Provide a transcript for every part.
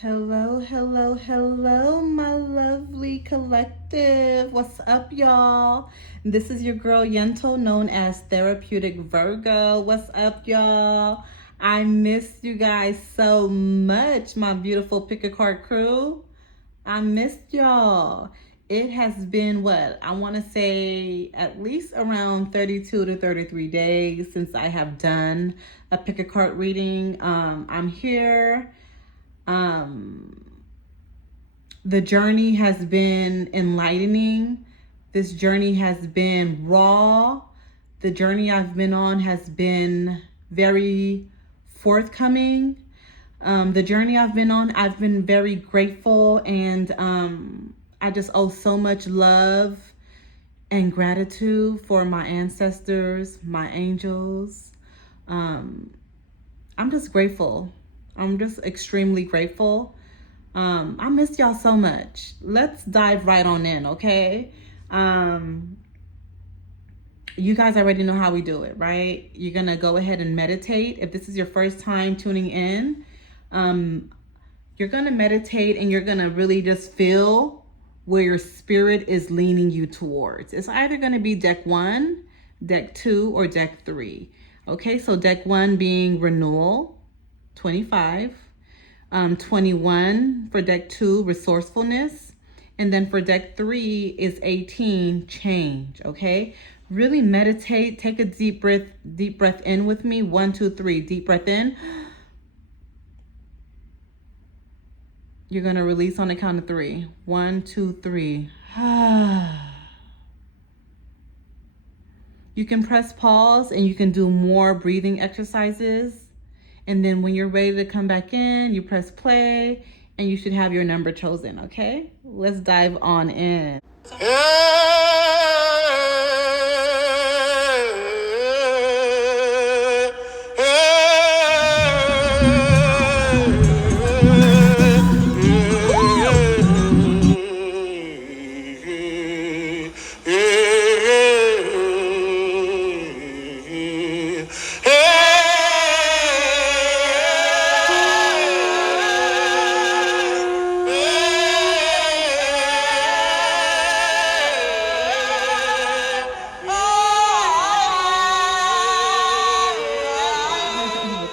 Hello, hello, hello, my lovely collective. What's up, y'all? This is your girl Yento, known as Therapeutic Virgo. What's up, y'all? I missed you guys so much, my beautiful pick a card crew. I missed y'all. It has been what? I want to say at least around 32 to 33 days since I have done a pick a card reading. I'm here. The journey has been enlightening. This journey has been raw. The journey I've been on has been very forthcoming. The journey I've been on, I've been very grateful, and I just owe so much love and gratitude for my ancestors, my angels. I'm just grateful. I'm just extremely grateful. I miss y'all so much. Let's dive right on in, okay? You guys already know how we do it, right? You're gonna go ahead and meditate. If this is your first time tuning in, you're gonna meditate and you're gonna really just feel where your spirit is leaning you towards. It's either gonna be deck 1, deck 2, or deck 3. Okay, so deck 1 being renewal, 25. 21 for deck 2, resourcefulness. And then for deck 3 is 18, change. Okay, really meditate. Take a deep breath in with me. 1, 2, 3. Deep breath in. You're going to release on the count of 3. 1, 2, 3. You can press pause and you can do more breathing exercises. And then when you're ready to come back in, you press play and you should have your number chosen, okay? Let's dive on in.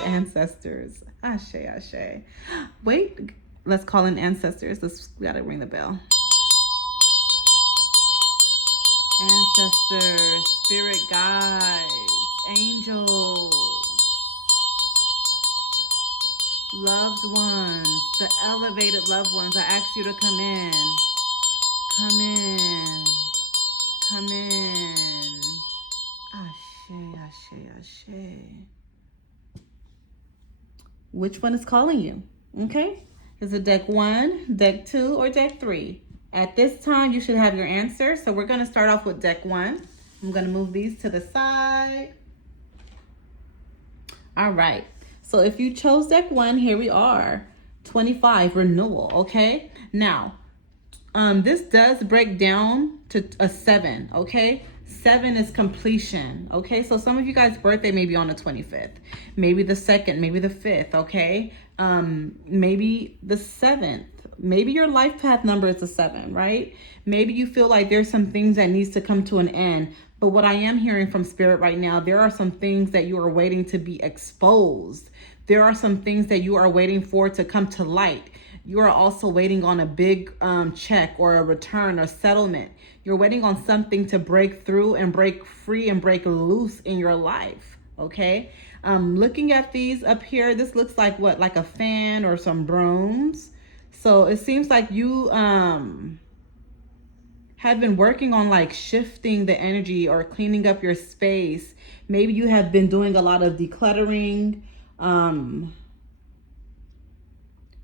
Ancestors. Ashe, ashe. Wait, let's call in ancestors. We gotta ring the bell. Ancestors, spirit guides, angels, loved ones, the elevated loved ones. I ask you to come in. Come in. Come in. Ashe, ashe, ashe. Which one is calling you? Okay. Is it deck 1, deck 2, or deck 3? At this time, you should have your answer. So we're going to start off with deck 1. I'm going to move these to the side. All right. So if you chose deck 1, here we are. 25, renewal. Okay. Now, this does break down to a 7. Okay. 7 is completion. Okay, so some of you guys' birthday may be on the 25th, maybe the 2nd, maybe the 5th. Okay, maybe the 7th. Maybe your life path number is a 7, right? Maybe you feel like there's some things that needs to come to an end. But what I am hearing from spirit right now, there are some things that you are waiting to be exposed. There are some things that you are waiting for to come to light. You are also waiting on a big check or a return or settlement. You're waiting on something to break through and break free and break loose in your life, okay? Looking at these up here, this looks like what? Like a fan or some brooms. So it seems like you have been working on like shifting the energy or cleaning up your space. Maybe you have been doing a lot of decluttering.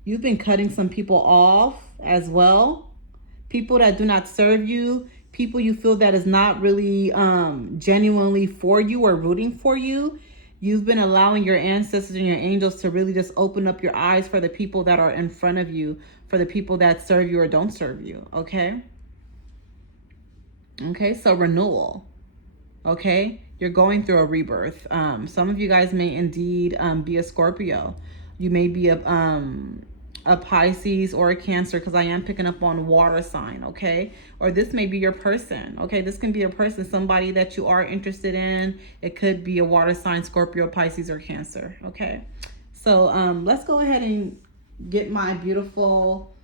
You've been cutting some people off as well. People that do not serve you, people you feel that is not really genuinely for you or rooting for you. You've been allowing your ancestors and your angels to really just open up your eyes for the people that are in front of you, for the people that serve you or don't serve you, okay? Okay, so renewal, okay? You're going through a rebirth. Some of you guys may indeed be a Scorpio. You may be a a Pisces or a Cancer, because I am picking up on water sign, okay? Or this may be your person, okay? This can be a person, somebody that you are interested in. It could be a water sign, Scorpio, Pisces, or Cancer, okay? So let's go ahead and get my beautiful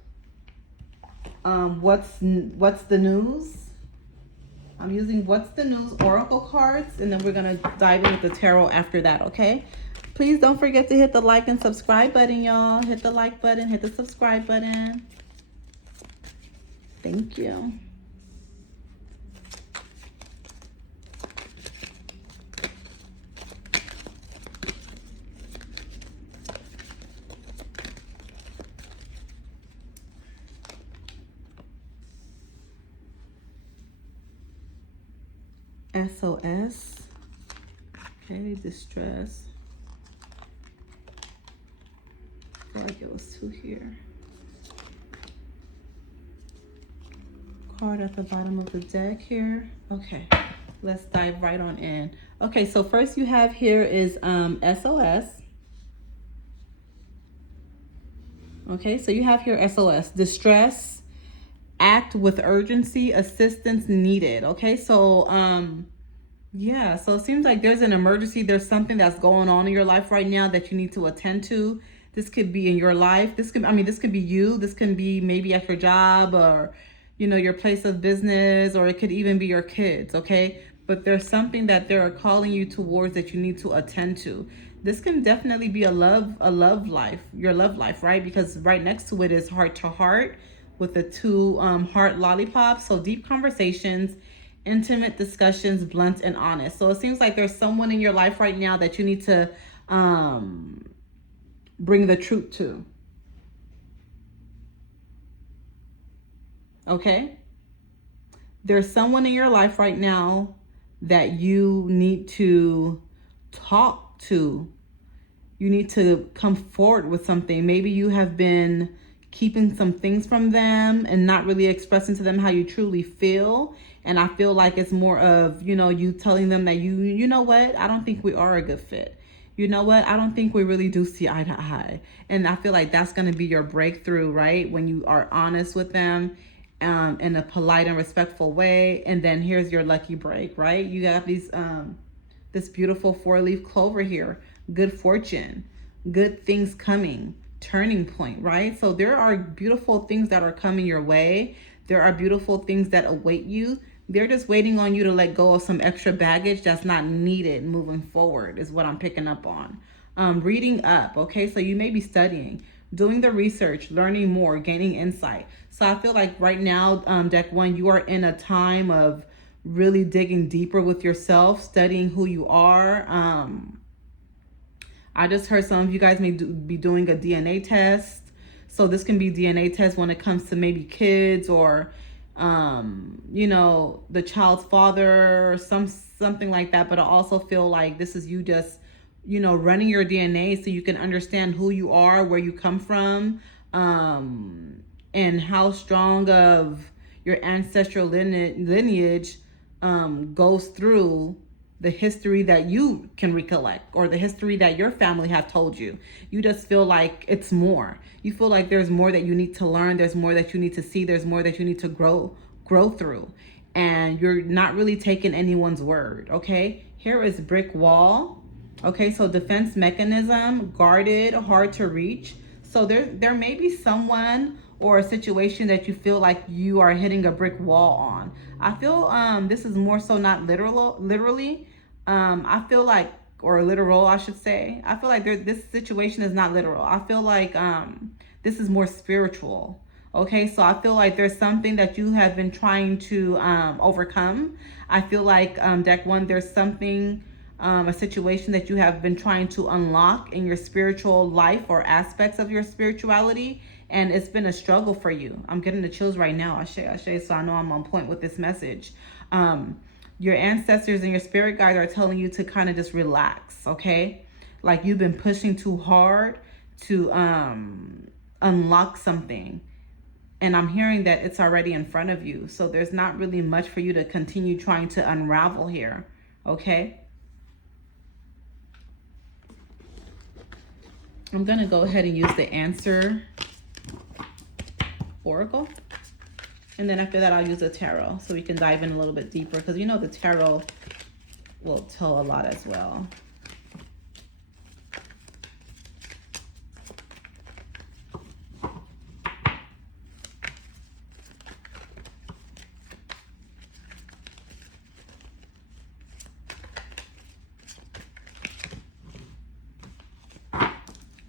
what's the news. I'm using What's the News Oracle cards, and then we're going to dive in with the tarot after that, okay? Please don't forget to hit the like and subscribe button, y'all. Hit the like button, hit the subscribe button. Thank you. SOS. Okay, distress. I feel like it was two here. Card at the bottom of the deck here. Okay, let's dive right on in. Okay, so first you have here is SOS. Okay, so you have here SOS, distress, act with urgency, assistance needed. Okay, so yeah, so it seems like there's an emergency. There's something that's going on in your life right now that you need to attend to. This could be in your life. This could, I mean, this could be you. This can be maybe at your job, or, you know, your place of business, or it could even be your kids, okay? But there's something that they're calling you towards that you need to attend to. This can definitely be a love life, your love life, right? Because right next to it is heart to heart with the two heart lollipops. So deep conversations, intimate discussions, blunt and honest. So it seems like there's someone in your life right now that you need to bring the truth to. Okay? There's someone in your life right now that you need to talk to. You need to come forward with something. Maybe you have been keeping some things from them and not really expressing to them how you truly feel. And I feel like it's more of, you know, you telling them that you know what, I don't think we are a good fit. You know what, I don't think we really do see eye to eye. And I feel like that's going to be your breakthrough, right? When you are honest with them in a polite and respectful way. And then here's your lucky break, right? You got these this beautiful 4-leaf clover here. Good fortune, good things coming, turning point, right? So there are beautiful things that are coming your way. There are beautiful things that await you. They're just waiting on you to let go of some extra baggage that's not needed moving forward, is what I'm picking up on. Reading up, okay? So you may be studying, doing the research, learning more, gaining insight. So I feel like right now, deck one, you are in a time of really digging deeper with yourself, studying who you are. I just heard some of you guys may be doing a DNA test. So this can be DNA test when it comes to maybe kids or, you know, the child's father or something like that. But I also feel like this is you just, you know, running your DNA so you can understand who you are, where you come from, and how strong of your ancestral lineage goes through the history that you can recollect, or the history that your family have told you. You just feel like it's more. You feel like there's more that you need to learn. There's more that you need to see. There's more that you need to grow through. And you're not really taking anyone's word, okay? Here is brick wall. Okay, so defense mechanism, guarded, hard to reach. So there may be someone or a situation that you feel like you are hitting a brick wall on. I feel this is more so not literally. I feel like, or literal, I should say. I feel like this situation is not literal. I feel like this is more spiritual. Okay, so I feel like there's something that you have been trying to overcome. I feel like deck one, there's something, a situation that you have been trying to unlock in your spiritual life or aspects of your spirituality. And it's been a struggle for you. I'm getting the chills right now, Ashe, so I know I'm on point with this message. Your ancestors and your spirit guides are telling you to kind of just relax, okay? Like you've been pushing too hard to unlock something. And I'm hearing that it's already in front of you. So there's not really much for you to continue trying to unravel here, okay? I'm going to go ahead and use the answer Oracle. And then after that, I'll use a tarot so we can dive in a little bit deeper, because you know the tarot will tell a lot as well.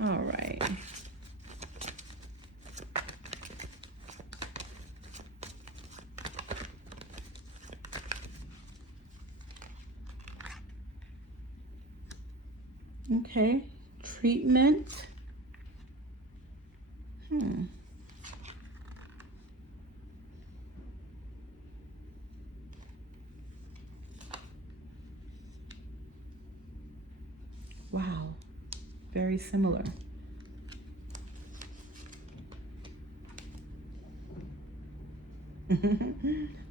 All right. Okay, treatment. Wow, very similar.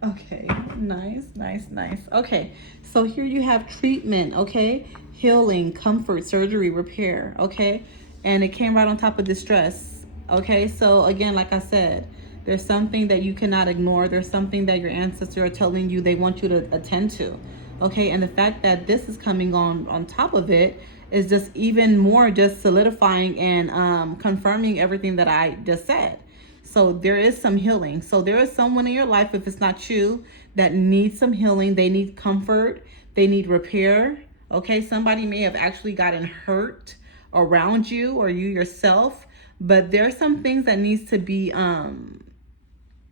Okay, nice, nice, nice. Okay, so here you have treatment, okay? Healing, comfort, surgery, repair, okay? And it came right on top of distress, okay? So again, like I said, there's something that you cannot ignore. There's something that your ancestors are telling you they want you to attend to, okay? And the fact that this is coming on top of it is just even more just solidifying and confirming everything that I just said. So there is some healing. So there is someone in your life, if it's not you, that needs some healing. They need comfort. They need repair. Okay, somebody may have actually gotten hurt around you or you yourself, but there are some things that needs to be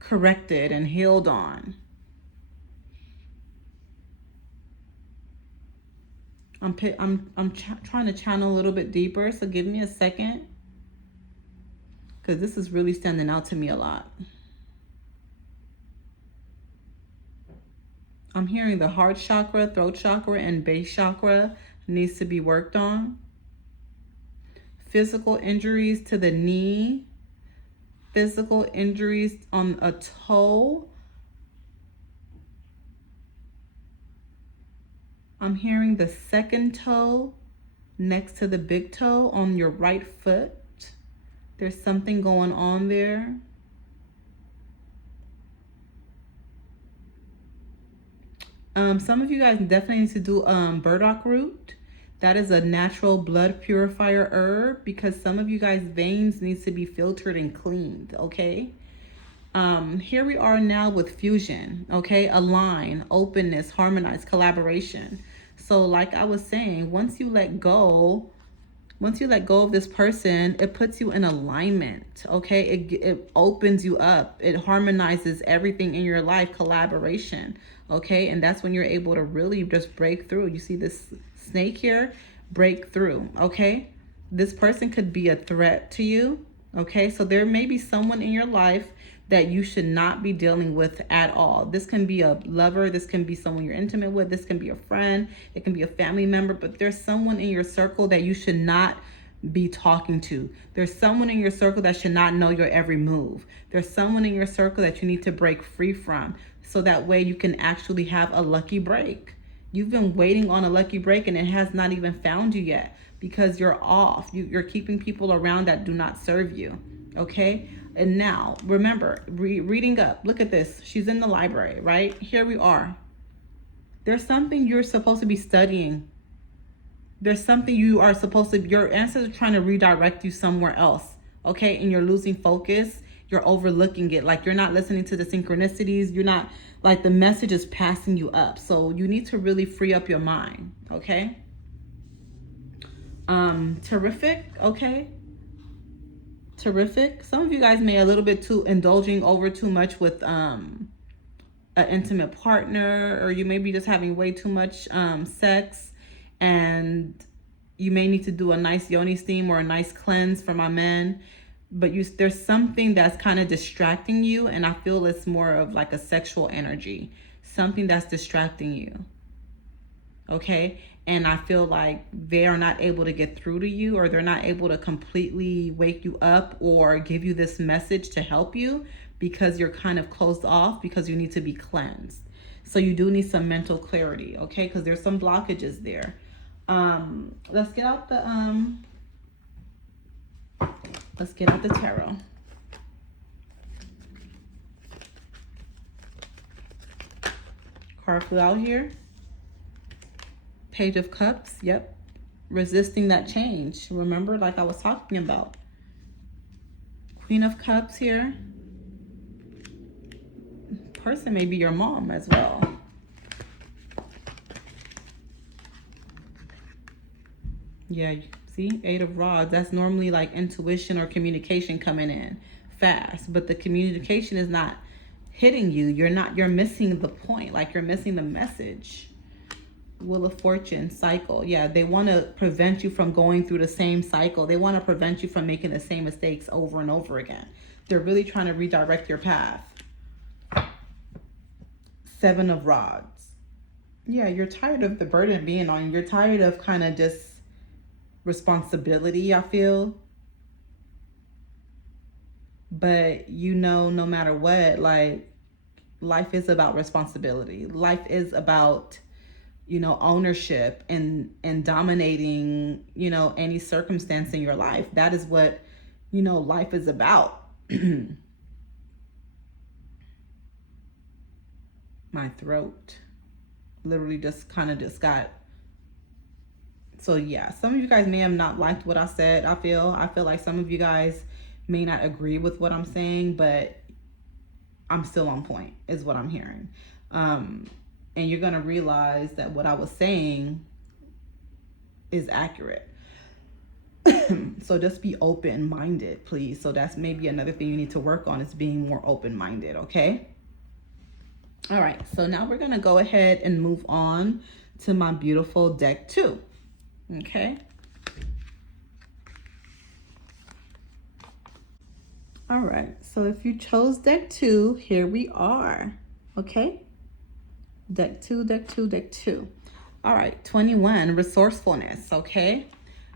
corrected and healed on. I'm trying to channel a little bit deeper, so give me a second, because this is really standing out to me a lot. I'm hearing the heart chakra, throat chakra, and base chakra needs to be worked on. Physical injuries to the knee. Physical injuries on a toe. I'm hearing the second toe next to the big toe on your right foot. There's something going on there. Some of you guys definitely need to do burdock root. That is a natural blood purifier herb, because some of you guys' veins needs to be filtered and cleaned, okay? Here we are now with fusion, okay? Align, openness, harmonize, collaboration. So like I was saying, once you let go of this person, it puts you in alignment, okay? It opens you up. It harmonizes everything in your life, collaboration, okay? And that's when you're able to really just break through. You see this snake here? Break through, okay? This person could be a threat to you, okay? So there may be someone in your life that you should not be dealing with at all. This can be a lover. This can be someone you're intimate with. This can be a friend. It can be a family member. But there's someone in your circle that you should not be talking to. There's someone in your circle that should not know your every move. There's someone in your circle that you need to break free from, so that way you can actually have a lucky break. You've been waiting on a lucky break and it has not even found you yet, because you're off. You're keeping people around that do not serve you, okay? And now, remember, reading up. Look at this. She's in the library, right? Here we are. There's something you're supposed to be studying. There's something you are supposed to, your ancestors are trying to redirect you somewhere else, okay? And you're losing focus. You're overlooking it. Like, you're not listening to the synchronicities. You're not, like, the message is passing you up. So you need to really free up your mind, okay? Terrific, okay? Terrific. Some of you guys may a little bit too indulging over too much with an intimate partner, or you may be just having way too much sex, and you may need to do a nice yoni steam or a nice cleanse for my men. But there's something that's kind of distracting you, and I feel it's more of like a sexual energy, something that's distracting you, okay? And I feel like they are not able to get through to you, or they're not able to completely wake you up or give you this message to help you, because you're kind of closed off, because you need to be cleansed. So you do need some mental clarity, okay? Because there's some blockages there. Let's get out the tarot. card flew out here. Page of Cups. Yep. Resisting that change. Remember, like I was talking about. Queen of Cups here. Person may be your mom as well. Yeah, see, Eight of Rods. That's normally like intuition or communication coming in fast, but the communication is not hitting you. You're missing the point. Like you're missing the message. Wheel of Fortune, cycle. Yeah, they want to prevent you from going through the same cycle. They want to prevent you from making the same mistakes over and over again. They're really trying to redirect your path. Seven of Rods. Yeah, you're tired of the burden being on you. You're tired of kind of just responsibility, I feel. But you know, no matter what, like, life is about responsibility. Life is about, you know, ownership and dominating, you know, any circumstance in your life. That is what, you know, life is about. My throat literally just kind of just got. So yeah, some of you guys may have not liked what I said. I feel like some of you guys may not agree with what I'm saying, but I'm still on point is what I'm hearing. And you're going to realize that what I was saying is accurate. So just be open-minded, please. So that's maybe another thing you need to work on, is being more open-minded, okay? All right, so now we're going to go ahead and move on to my beautiful deck 2, okay? All right, so if you chose deck 2, here we are, okay? Deck 2, deck 2, deck 2. All right, 21, resourcefulness, okay?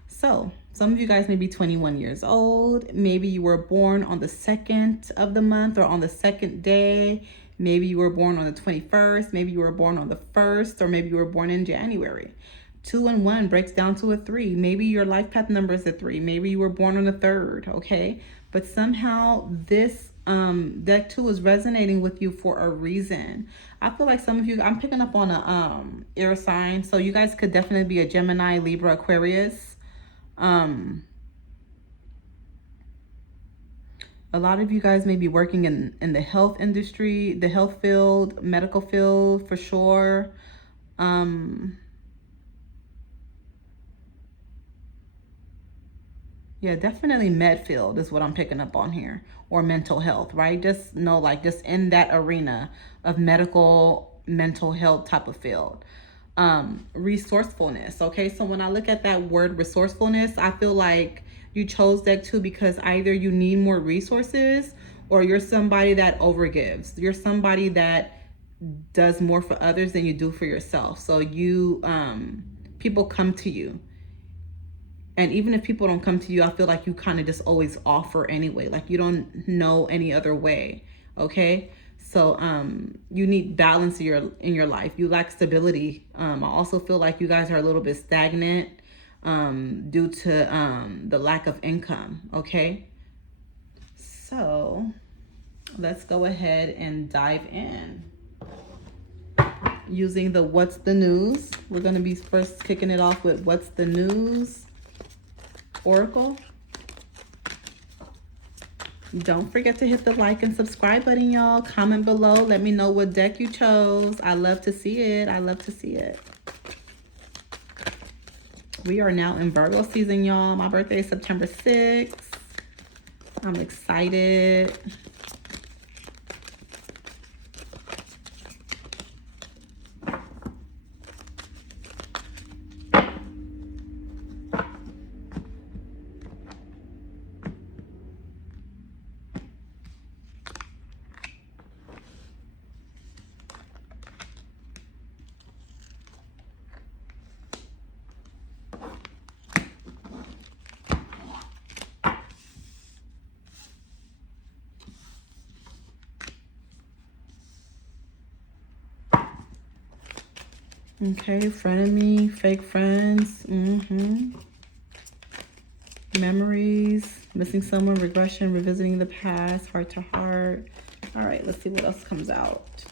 So some of you guys may be 21 years old. Maybe you were born on the 2nd of the month or on the 2nd day. Maybe you were born on the 21st. Maybe you were born on the 1st, or maybe you were born in January. 2 and 1 breaks down to a 3. Maybe your life path number is a 3. Maybe you were born on the 3rd, okay? But somehow this deck 2 is resonating with you for a reason. I feel like some of you, I'm picking up on a air sign, so you guys could definitely be a Gemini, Libra, Aquarius. A lot of you guys may be working in the health industry, the health field, medical field for sure. Yeah, definitely med field is what I'm picking up on here, or mental health, right? Just know, like, just in that arena of medical, mental health type of field. Resourcefulness, okay? So when I look at that word resourcefulness, I feel like you chose deck 2 because either you need more resources, or you're somebody that overgives. You're somebody that does more for others than you do for yourself. So you, people come to you. And even if people don't come to you, I feel like you kind of just always offer anyway. Like you don't know any other way, okay? So you need balance in your life. You lack stability. I also feel like you guys are a little bit stagnant due to the lack of income, okay? So let's go ahead and dive in. Using the What's the News. We're going to be first kicking it off with What's the News Oracle. Don't forget to hit the like and subscribe button, y'all. Comment below. Let me know what deck you chose. I love to see it. I love to see it. We are now in Virgo season, y'all. My birthday is September 6th. I'm excited. Okay, frenemy, fake friends, memories, missing someone, regression, revisiting the past, heart to heart. All right, let's see what else comes out.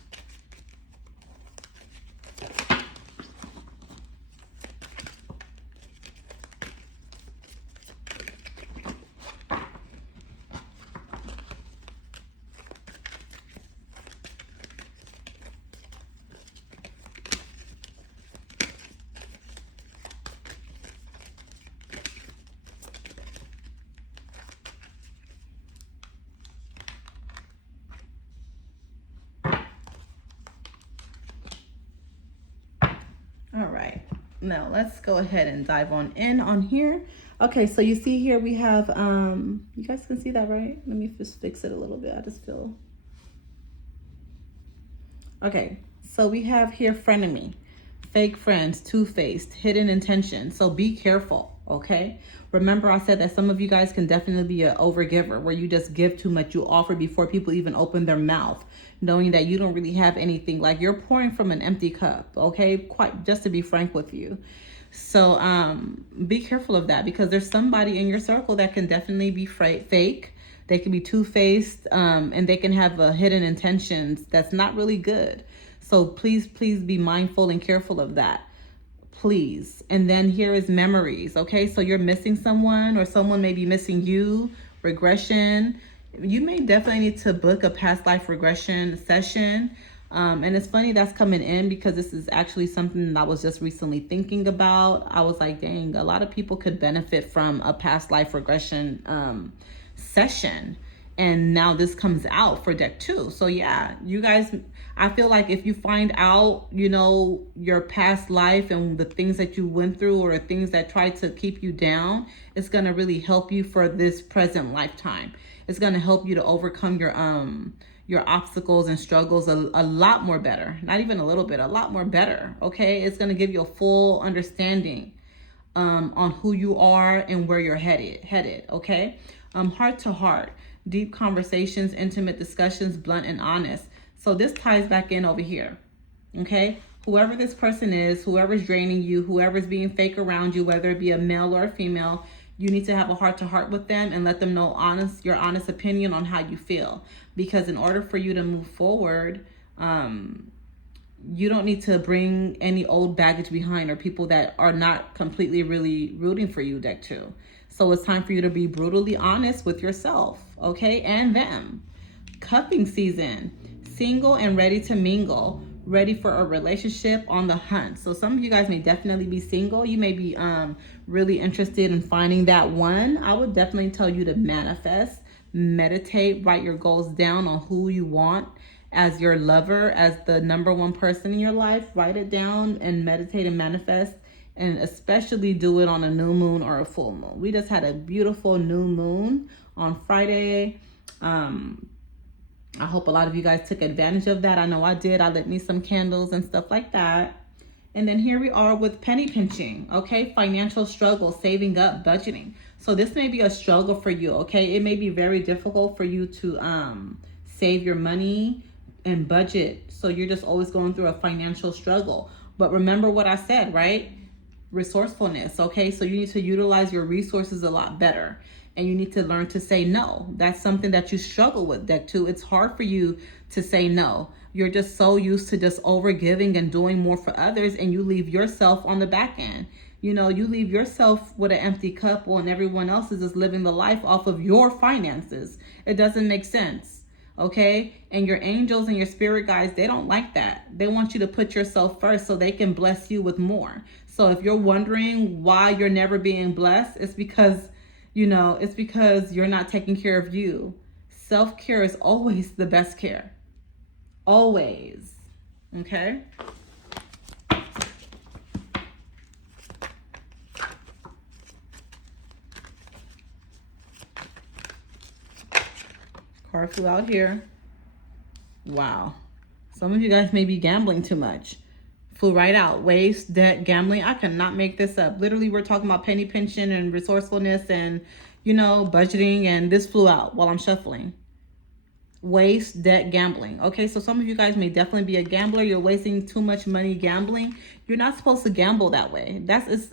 Now let's go ahead and dive on in on here. Okay, so you see here we have, you guys can see that, right? Let me just fix it a little bit. I just feel, okay, so we have here frenemy, fake friends, two-faced, hidden intention. So be careful, okay? Remember I said that some of you guys can definitely be an overgiver, where you just give too much. You offer before people even open their mouth, knowing that you don't really have anything. Like you're pouring from an empty cup, okay? Quite, just to be frank with you. So be careful of that, because there's somebody in your circle that can definitely be fake. They can be two-faced, and they can have hidden intentions that's not really good. So please be mindful and careful of that, please. And then here is memories, okay? So you're missing someone, or someone may be missing you. Regression. You may definitely need to book a past life regression session. And it's funny that's coming in, because this is actually something that I was just recently thinking about. I was like, dang, a lot of people could benefit from a past life regression session. And now this comes out for deck 2. So yeah, you guys, I feel like if you find out, you know, your past life and the things that you went through, or the things that tried to keep you down, it's going to really help you for this present lifetime. It's going to help you to overcome your obstacles and struggles a lot more better. Not even a little bit, a lot more better. Okay. It's going to give you a full understanding on who you are and where you're headed. Okay. Heart to heart, deep conversations, intimate discussions, blunt and honest. So this ties back in over here. Okay. Whoever this person is, whoever's draining you, whoever's being fake around you, whether it be a male or a female, you need to have a heart to heart with them and let them know your honest opinion on how you feel. Because in order for you to move forward, you don't need to bring any old baggage behind, or people that are not completely really rooting for you, deck 2. So it's time for you to be brutally honest with yourself, okay, and them. Cuffing season, single and ready to mingle, ready for a relationship, on the hunt. So some of you guys may definitely be single. You may be really interested in finding that one. I would definitely tell you to manifest, meditate, write your goals down on who you want as your lover, as the number one person in your life. Write it down and meditate and manifest. And especially do it on a new moon or a full moon. We just had a beautiful new moon on Friday. I hope a lot of you guys took advantage of that. I know I did. I lit me some candles and stuff like that. And then here we are with penny pinching, okay? Financial struggle, saving up, budgeting. So this may be a struggle for you, okay? It may be very difficult for you to save your money and budget. So you're just always going through a financial struggle. But remember what I said, right? Resourcefulness, okay? So you need to utilize your resources a lot better, and you need to learn to say no. That's something that you struggle with, deck 2. It's hard for you to say no. You're just so used to just over giving and doing more for others, and you leave yourself on the back end. You know, you leave yourself with an empty cup while everyone else is just living the life off of your finances. It doesn't make sense, okay? And your angels and your spirit guides, they don't like that. They want you to put yourself first so they can bless you with more. So if you're wondering why you're never being blessed, it's because, you know, it's because you're not taking care of you. Self-care is always the best care. Always. Okay? Card flew out here. Wow. Some of you guys may be gambling too much. Flew right out. Waste, debt, gambling. I cannot make this up. Literally, we're talking about penny pinching and resourcefulness and, you know, budgeting. And this flew out while I'm shuffling. Waste, debt, gambling. Okay, so some of you guys may definitely be a gambler. You're wasting too much money gambling. You're not supposed to gamble that way.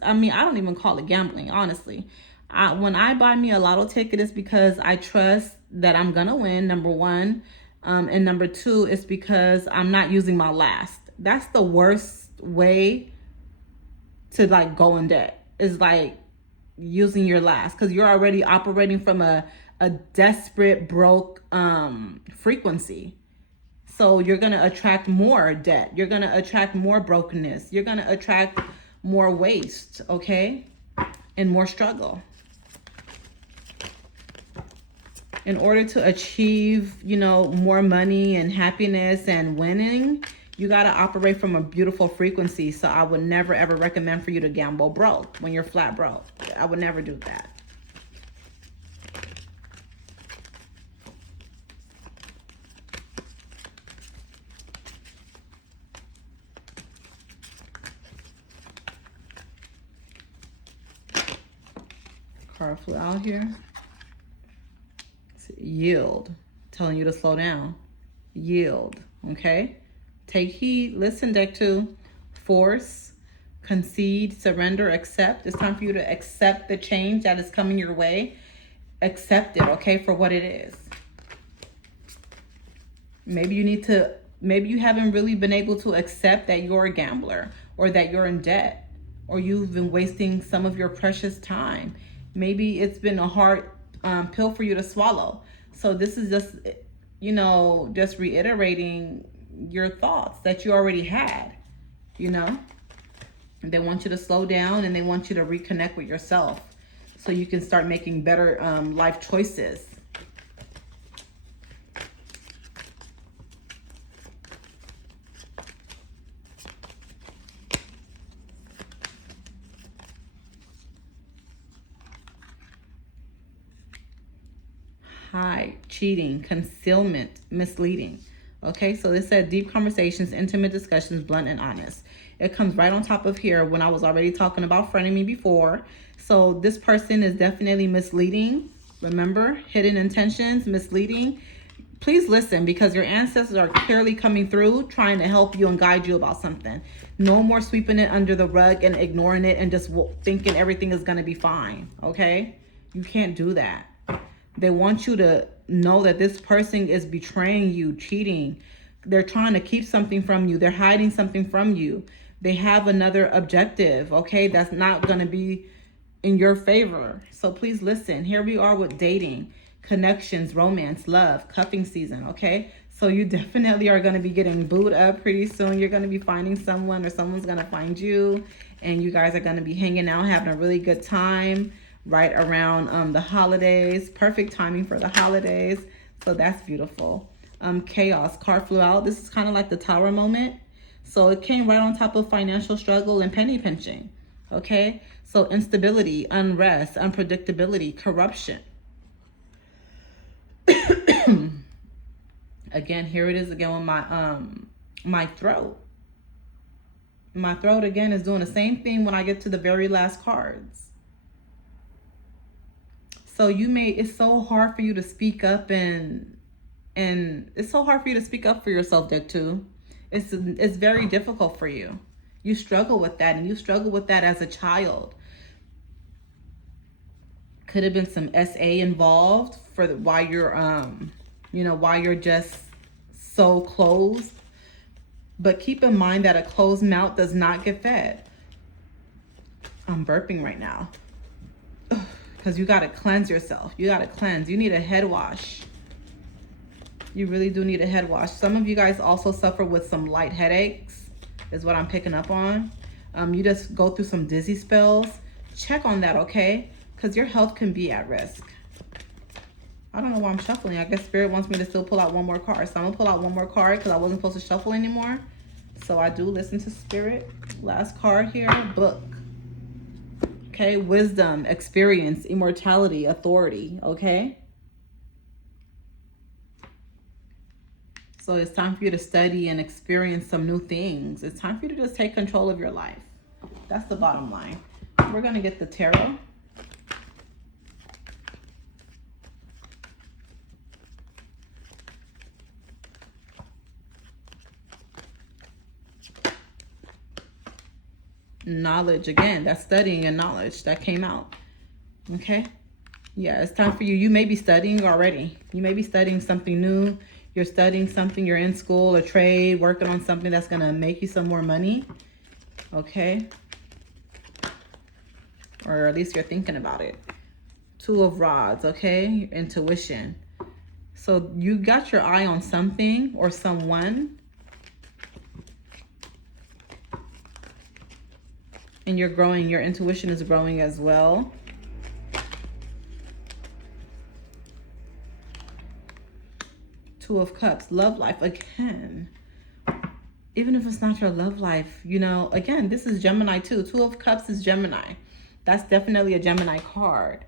I mean, I don't even call it gambling, honestly. When I buy me a lotto ticket, it's because I trust that I'm going to win, number one. And number two, it's because I'm not using my last. That's the worst way to like go in debt, is like using your last, because you're already operating from a desperate, broke frequency. So you're going to attract more debt. You're going to attract more brokenness. You're going to attract more waste, okay? And more struggle. In order to achieve, you know, more money and happiness and winning, You got to operate from a beautiful frequency. So I would never, ever recommend for you to gamble broke when you're flat broke. I would never do that. Card flew out here. Yield. Telling you to slow down. Yield. Okay? Take heed. Listen, deck 2. Force. Concede. Surrender. Accept. It's time for you to accept the change that is coming your way. Accept it, okay, for what it is. Maybe you haven't really been able to accept that you're a gambler, or that you're in debt, or you've been wasting some of your precious time. Maybe it's been a hard pill for you to swallow. So this is just, just reiterating your thoughts that you already had, They want you to slow down, and they want you to reconnect with yourself so you can start making better life choices. Hide, cheating, concealment, misleading. Okay, so this said deep conversations, intimate discussions, blunt and honest. It comes right on top of here when I was already talking about frenemy before. So this person is definitely misleading. Remember, hidden intentions, misleading. Please listen, because your ancestors are clearly coming through, trying to help you and guide you about something. No more sweeping it under the rug and ignoring it and just thinking everything is going to be fine. Okay, you can't do that. They want you to know that this person is betraying you, cheating. They're trying to keep something from you. They're hiding something from you. They have another objective, okay, that's not going to be in your favor. So please listen. Here we are with dating, connections, romance, love, cuffing season, okay? So you definitely are going to be getting booed up pretty soon. You're going to be finding someone, or someone's going to find you, and you guys are going to be hanging out, having a really good time right around the holidays. Perfect timing for the holidays. So that's beautiful. Chaos. Card flew out. This is kind of like the Tower moment. So it came right on top of financial struggle and penny pinching. Okay. So instability, unrest, unpredictability, corruption. Again, here it is again with my throat. My throat again is doing the same thing when I get to the very last cards. So it's so hard for you to speak up, and it's so hard for you to speak up for yourself, deck 2. It's very difficult for you. You struggle with that, and you struggle with that as a child. Could have been some SA involved for why you're just so closed. But keep in mind that a closed mouth does not get fed. I'm burping right now. Because you got to cleanse yourself. You got to cleanse. You need a head wash. You really do need a head wash. Some of you guys also suffer with some light headaches, is what I'm picking up on. You just go through some dizzy spells. Check on that, okay? Because your health can be at risk. I don't know why I'm shuffling. I guess Spirit wants me to still pull out one more card. So I'm going to pull out one more card because I wasn't supposed to shuffle anymore. So I do listen to Spirit. Last card here, book. Okay, wisdom, experience, immortality, authority, okay? So it's time for you to study and experience some new things. It's time for you to just take control of your life. That's the bottom line. We're going to get the tarot. Knowledge, again, that's studying and knowledge that came out. Okay, yeah, it's time for you. You may be studying already. You may be studying something new. You're studying something, you're in school, a trade, working on something that's going to make you some more money. Okay, or at least you're thinking about it. Two of Rods, okay, intuition. So you got your eye on something or someone, and you're growing. Your intuition is growing as well. Two of Cups, love life again. Even if it's not your love life, you know, again, this is Gemini too. Two of Cups is Gemini. That's definitely a Gemini card.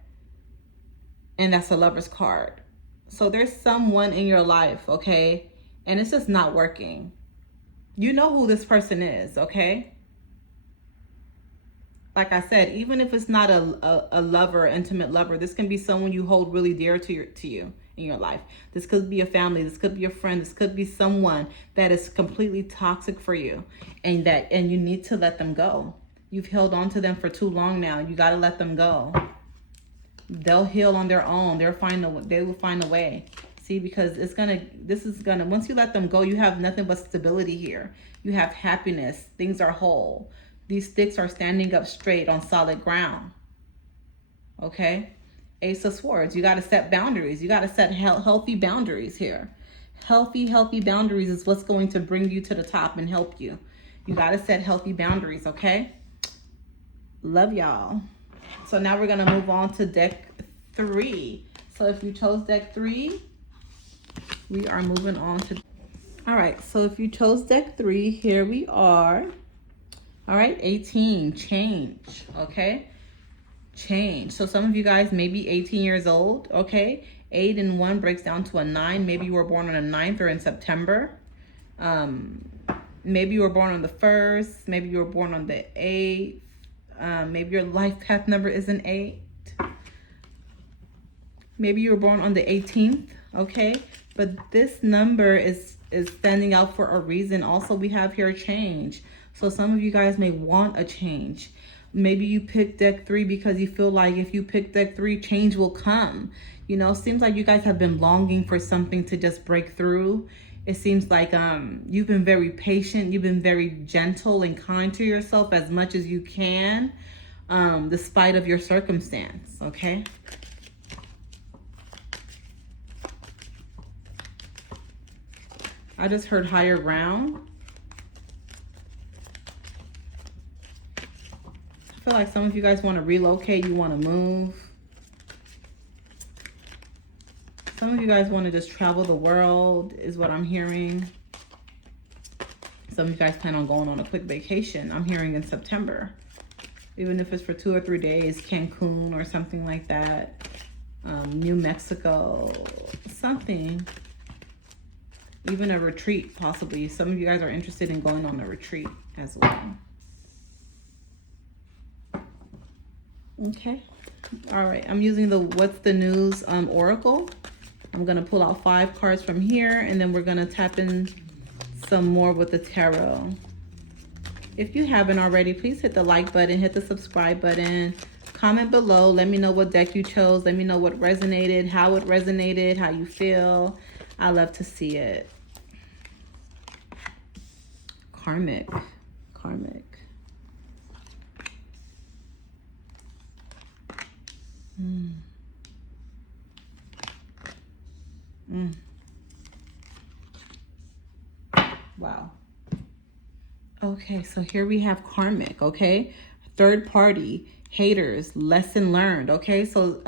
And that's a Lover's card. So there's someone in your life, okay? And it's just not working. You know who this person is, okay? Like I said, even if it's not a lover, intimate lover, this can be someone you hold really dear to you in your life. This could be a family. This could be a friend. This could be someone that is completely toxic for you, and you need to let them go. You've held on to them for too long now. You got to let them go. They'll heal on their own. They will find a way. See, because once you let them go, you have nothing but stability here. You have happiness. Things are whole. These sticks are standing up straight on solid ground. Okay? Ace of Swords. You got to set boundaries. You got to set healthy boundaries here. Healthy boundaries is what's going to bring you to the top and help you. You got to set healthy boundaries, okay? Love y'all. So now we're going to move on to deck 3. So if you chose deck 3, we are moving on to... All right, so if you chose deck 3, here we are. All right, 18, change, okay? Change. So some of you guys may be 18 years old, okay? 8 and 1 breaks down to a 9. Maybe you were born on the 9th or in September. Maybe you were born on the 1st. Maybe you were born on the 8th. Maybe your life path number is an 8. Maybe you were born on the 18th, okay? But this number is standing out for a reason. Also, we have here change. So some of you guys may want a change. Maybe you picked deck 3 because you feel like if you pick deck 3, change will come. You know, seems like you guys have been longing for something to just break through. It seems like you've been very patient. You've been very gentle and kind to yourself as much as you can, despite of your circumstance, okay? I just heard higher ground. I feel like some of you guys want to relocate. You want to move. Some of you guys want to just travel the world is what I'm hearing. Some of you guys plan on going on a quick vacation. I'm hearing in September. Even if it's for 2 or 3 days, Cancun or something like that. New Mexico, something. Even a retreat, possibly. Some of you guys are interested in going on a retreat as well. Okay. All right. I'm using the What's the News Oracle. I'm going to pull out 5 cards from here, and then we're going to tap in some more with the tarot. If you haven't already, please hit the like button, hit the subscribe button, comment below. Let me know what deck you chose. Let me know what resonated, how it resonated, how you feel. I love to see it. Karmic. Wow. Okay, so here we have karmic, okay? Third party, haters, lesson learned, okay? So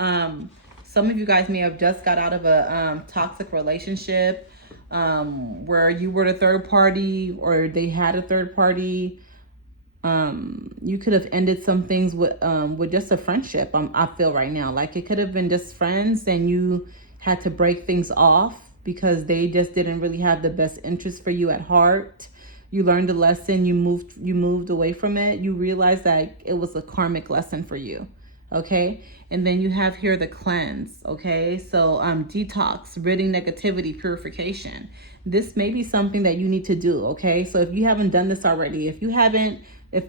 some of you guys may have just got out of a toxic relationship where you were the third party or they had a third party. You could have ended some things with just a friendship. I feel right now like it could have been just friends and you had to break things off because they just didn't really have the best interest for you at heart. You learned a lesson, you moved away from it. You realized that it was a karmic lesson for you. Okay, and then you have here the cleanse. Okay, so detox, ridding negativity, purification. This may be something that you need to do. Okay, so if you haven't done this already, if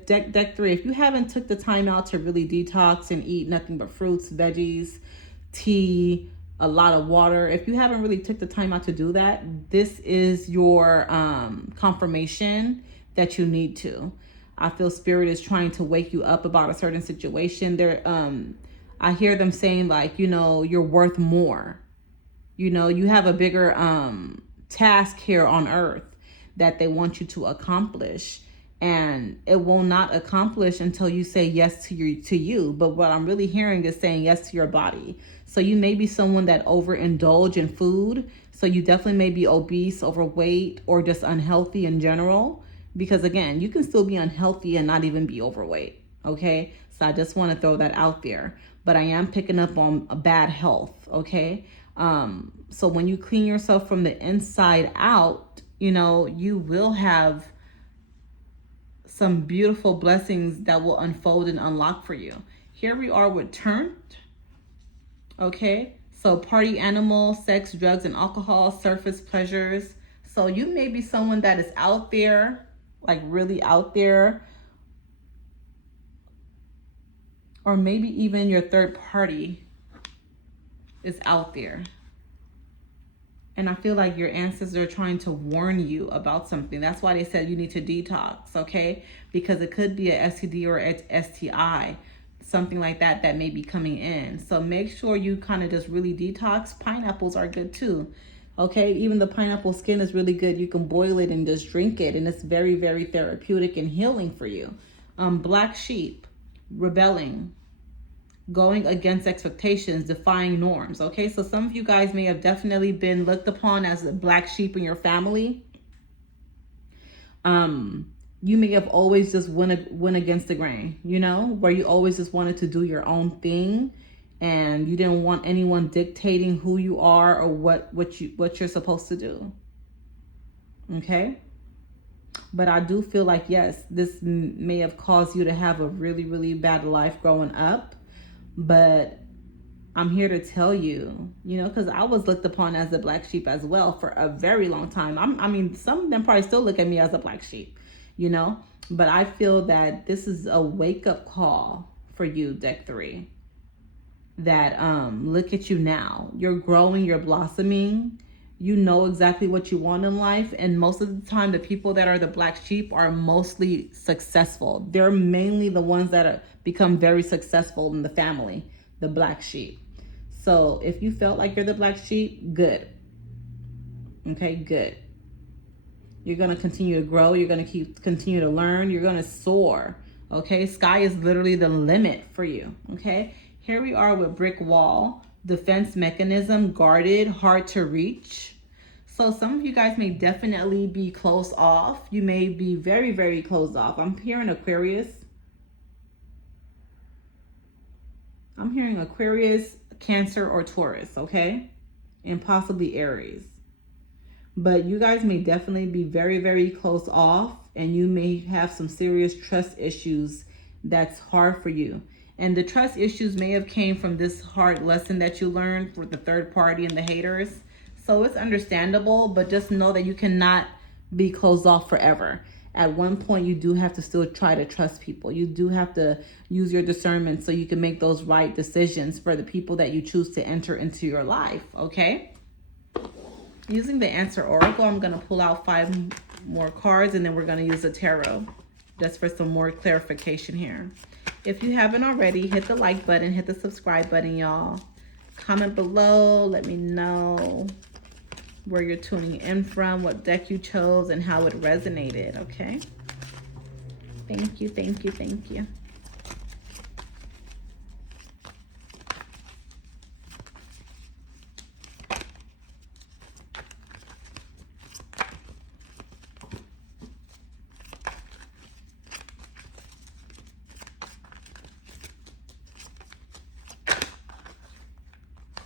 deck 3, if you haven't took the time out to really detox and eat nothing but fruits, veggies, tea, a lot of water, if you haven't really took the time out to do that, this is your confirmation that you need to. I feel spirit is trying to wake you up about a certain situation. I hear them saying like, you know, you're worth more. You know, you have a bigger task here on earth that they want you to accomplish. And it will not accomplish until you say yes to you. But what I'm really hearing is saying yes to your body. So you may be someone that overindulge in food. So you definitely may be obese, overweight, or just unhealthy in general. Because again, you can still be unhealthy and not even be overweight. Okay. So I just want to throw that out there. But I am picking up on a bad health. Okay. So when you clean yourself from the inside out, you know, you will have some beautiful blessings that will unfold and unlock for you. Here we are with turned. Okay. So party animal, sex, drugs, and alcohol, surface pleasures. So you may be someone that is out there, like really out there. Or maybe even your third party is out there. And I feel like your ancestors are trying to warn you about something. That's why they said you need to detox, okay? Because it could be a STD or a STI, something like that that may be coming in. So make sure you kind of just really detox. Pineapples are good too, okay? Even the pineapple skin is really good. You can boil it and just drink it, and it's very, very therapeutic and healing for you. Black sheep, rebelling, going against expectations, defying norms. Okay, so some of you guys may have definitely been looked upon as a black sheep in your family. You may have always just went against the grain, you know, where you always just wanted to do your own thing, and you didn't want anyone dictating who you are or what you're supposed to do. Okay. But I do feel like, yes, this may have caused you to have a really, really bad life growing up. But I'm here to tell you, you know, because I was looked upon as a black sheep as well for a very long time. I mean, some of them probably still look at me as a black sheep, you know, but I feel that this is a wake up call for you, deck 3, that look at you now. You're growing, you're blossoming. You know exactly what you want in life. And most of the time, the people that are the black sheep are mostly successful. They're mainly the ones that become very successful in the family, the black sheep. So if you felt like you're the black sheep, good. Okay, good. You're going to continue to grow. You're going to continue to learn. You're going to soar. Okay, sky is literally the limit for you. Okay, here we are with brick wall. Defense mechanism, guarded, hard to reach. So some of you guys may definitely be closed off. You may be very, very closed off. I'm hearing Aquarius. I'm hearing Aquarius, Cancer, or Taurus, okay? And possibly Aries. But you guys may definitely be very, very closed off, and you may have some serious trust issues that's hard for you. And the trust issues may have came from this hard lesson that you learned for the third party and the haters. So it's understandable, but just know that you cannot be closed off forever. At one point, you do have to still try to trust people. You do have to use your discernment so you can make those right decisions for the people that you choose to enter into your life, okay? Using the Answer Oracle, I'm going to pull out 5 more cards, and then we're going to use the tarot just for some more clarification here. If you haven't already, hit the like button, hit the subscribe button, y'all. Comment below, let me know where you're tuning in from, what deck you chose, and how it resonated, okay? Thank you, thank you, thank you.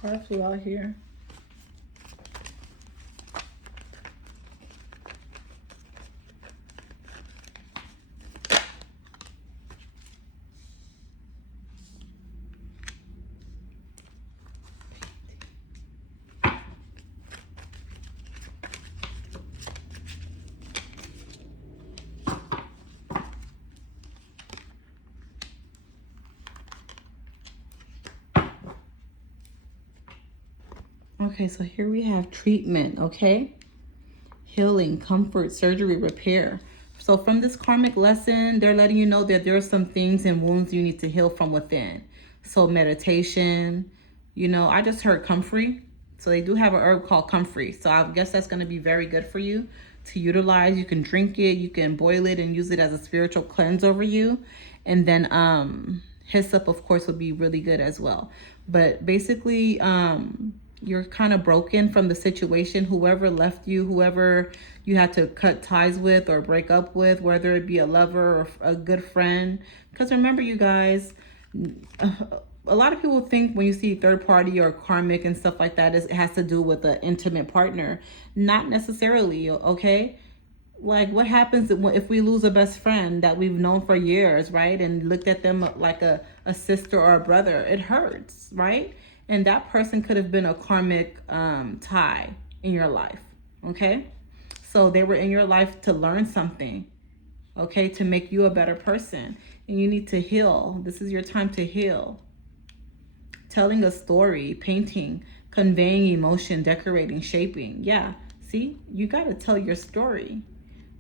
Cards flew out here. Okay, so here we have treatment, okay? Healing, comfort, surgery, repair. So from this karmic lesson, they're letting you know that there are some things and wounds you need to heal from within. So meditation, you know, I just heard comfrey. So they do have an herb called comfrey. So I guess that's going to be very good for you to utilize. You can drink it, you can boil it and use it as a spiritual cleanse over you. And then hyssop, of course, would be really good as well. But basically, You're kind of broken from the situation. Whoever left you, whoever you had to cut ties with or break up with, whether it be a lover or a good friend. Because remember, you guys, a lot of people think when you see third party or karmic and stuff like that, it has to do with an intimate partner. Not necessarily, okay? Like, what happens if we lose a best friend that we've known for years, right? And looked at them like a sister or a brother. It hurts, right? And that person could have been a karmic tie in your life, okay? So they were in your life to learn something, okay? To make you a better person. And you need to heal. This is your time to heal. Telling a story, painting, conveying emotion, decorating, shaping. Yeah, see, you got to tell your story.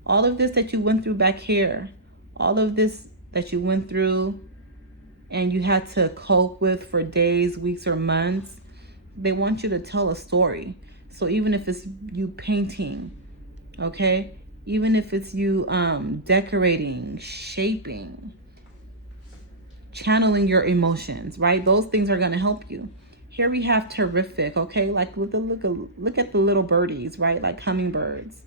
All of this that you went through back here, all of this that you went through and you had to cope with for days, weeks, or months, they want you to tell a story. So even if it's you painting, okay, even if it's you decorating, shaping, channeling your emotions, right? Those things are going to help you. Here we have terrific, okay? Like look at the little birdies, right? Like hummingbirds.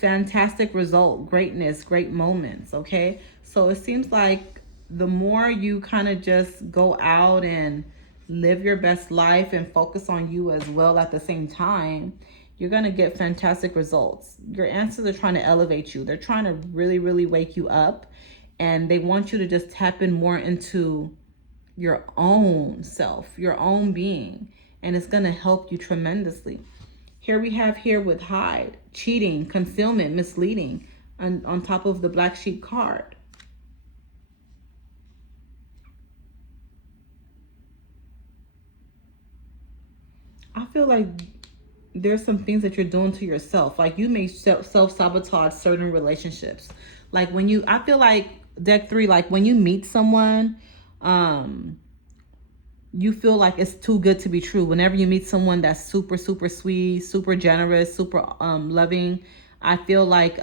Fantastic result, greatness, great moments, okay? So it seems like the more you kind of just go out and live your best life and focus on you as well at the same time, you're going to get fantastic results. Your answers are trying to elevate you. They're trying to really, really wake you up. And they want you to just tap in more into your own self, your own being. And it's going to help you tremendously. Here we have here with hide, cheating, concealment, misleading on top of the black sheep card. I feel like there's some things that you're doing to yourself. Like you may self-sabotage certain relationships. Like when you, I feel like deck 3, like when you meet someone, you feel like it's too good to be true. Whenever you meet someone that's super, super sweet, super generous, super loving, I feel like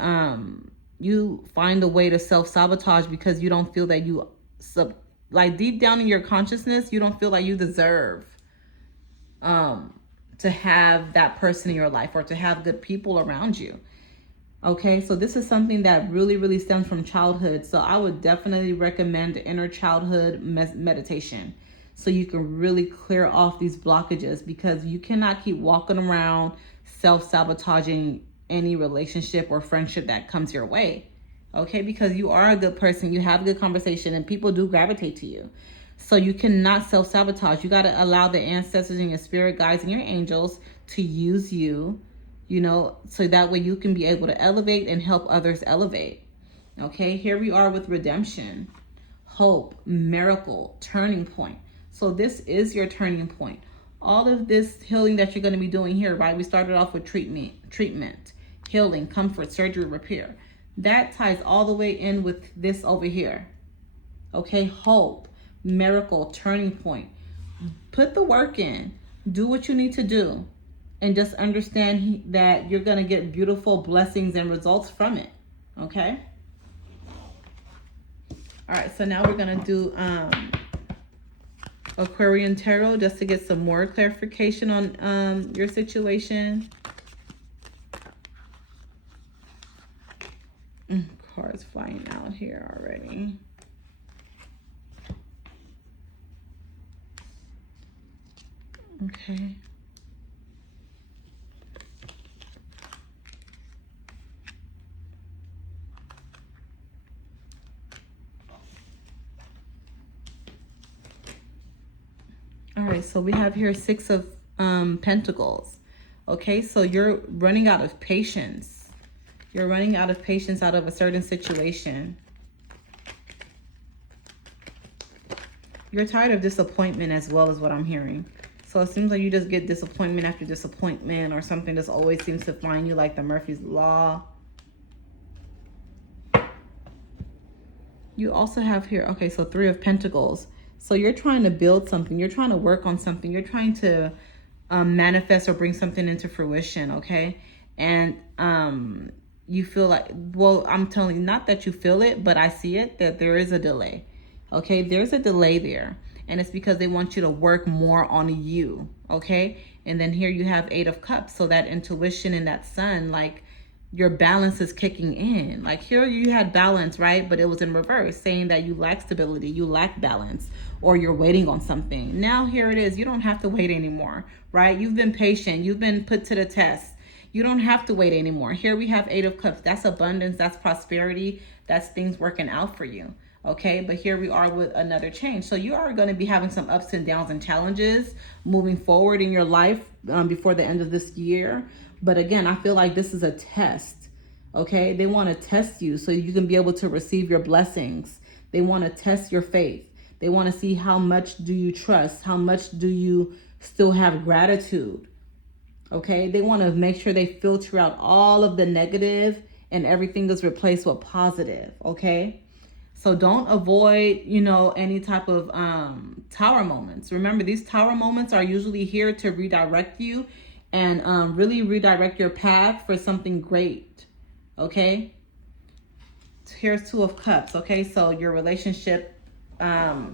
you find a way to self-sabotage because you don't feel that you, like deep down in your consciousness, you don't feel like you deserve to have that person in your life or to have good people around you. Okay, so this is something that really, really stems from childhood. So I would definitely recommend inner childhood meditation so you can really clear off these blockages, because you cannot keep walking around self-sabotaging any relationship or friendship that comes your way. Okay, because you are a good person, you have a good conversation, and people do gravitate to you. So you cannot self-sabotage. You got to allow the ancestors and your spirit guides and your angels to use you, you know, so that way you can be able to elevate and help others elevate. Okay, here we are with redemption, hope, miracle, turning point. So this is your turning point. All of this healing that you're going to be doing here, right? We started off with treatment, healing, comfort, surgery, repair. That ties all the way in with this over here. Okay, hope, miracle, turning point. Put the work in. Do what you need to do. And just understand that you're going to get beautiful blessings and results from it. Okay? All right, so now we're going to do Aquarian Tarot just to get some more clarification on your situation. Cards flying out here already. Okay. All right, so we have here 6 of Pentacles. Okay, so you're running out of patience. You're running out of patience out of a certain situation. You're tired of disappointment as well, as what I'm hearing. So it seems like you just get disappointment after disappointment, or something just always seems to find you, like the Murphy's Law. You also have here, okay, so 3 of Pentacles. So you're trying to build something. You're trying to work on something. You're trying to manifest or bring something into fruition, okay? And you feel like, well, I'm telling you, not that you feel it, but I see it, that there is a delay, okay? There's a delay there. And it's because they want you to work more on you, okay? And then here you have 8 of Cups. So that intuition and that sun, like your balance is kicking in. Like here you had balance, right? But it was in reverse, saying that you lack stability, you lack balance, or you're waiting on something. Now here it is. You don't have to wait anymore, right? You've been patient. You've been put to the test. You don't have to wait anymore. Here we have 8 of Cups. That's abundance. That's prosperity. That's things working out for you. Okay, but here we are with another change. So you are going to be having some ups and downs and challenges moving forward in your life before the end of this year. But again, I feel like this is a test. Okay, they want to test you so you can be able to receive your blessings. They want to test your faith. They want to see how much do you trust? How much do you still have gratitude? Okay, they want to make sure they filter out all of the negative and everything is replaced with positive. Okay. So don't avoid, any type of tower moments. Remember, these tower moments are usually here to redirect you and really redirect your path for something great. Okay. Here's 2 of Cups. Okay. So your relationship may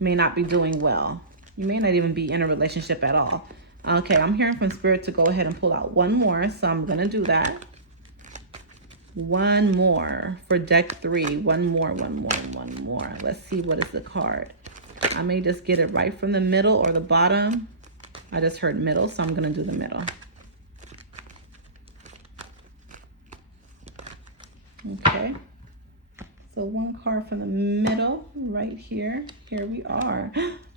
not be doing well. You may not even be in a relationship at all. Okay. I'm hearing from Spirit to go ahead and pull out one more. So I'm going to do that. One more for deck 3. One more. Let's see what is the card. I may just get it right from the middle or the bottom. I just heard middle, so I'm going to do the middle. Okay. So one card from the middle right here. Here we are.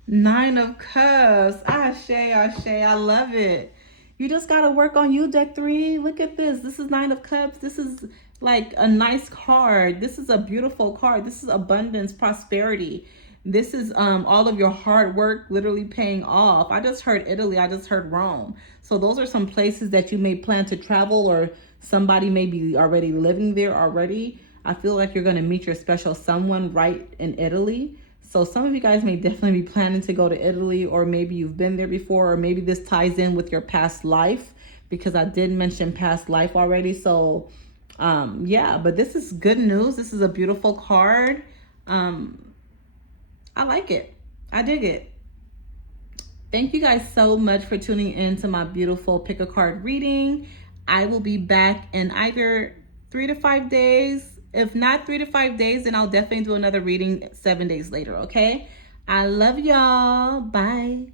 9 of Cups. Ashe, ashe. I love it. You just got to work on you, deck 3. Look at this. This is 9 of Cups. This is like a nice card. This is a beautiful card. This is abundance, prosperity. This is all of your hard work literally paying off. I just heard Italy. I just heard Rome. So those are some places that you may plan to travel, or somebody may be already living there already. I feel like you're going to meet your special someone right in Italy. So some of you guys may definitely be planning to go to Italy, or maybe you've been there before, or maybe this ties in with your past life, because I did mention past life already. So yeah, but this is good news. This is a beautiful card. I like it. I dig it. Thank you guys so much for tuning in to my beautiful pick a card reading. I will be back in either 3 to 5 days. If not 3 to 5 days, then I'll definitely do another reading 7 days later, okay? I love y'all. Bye.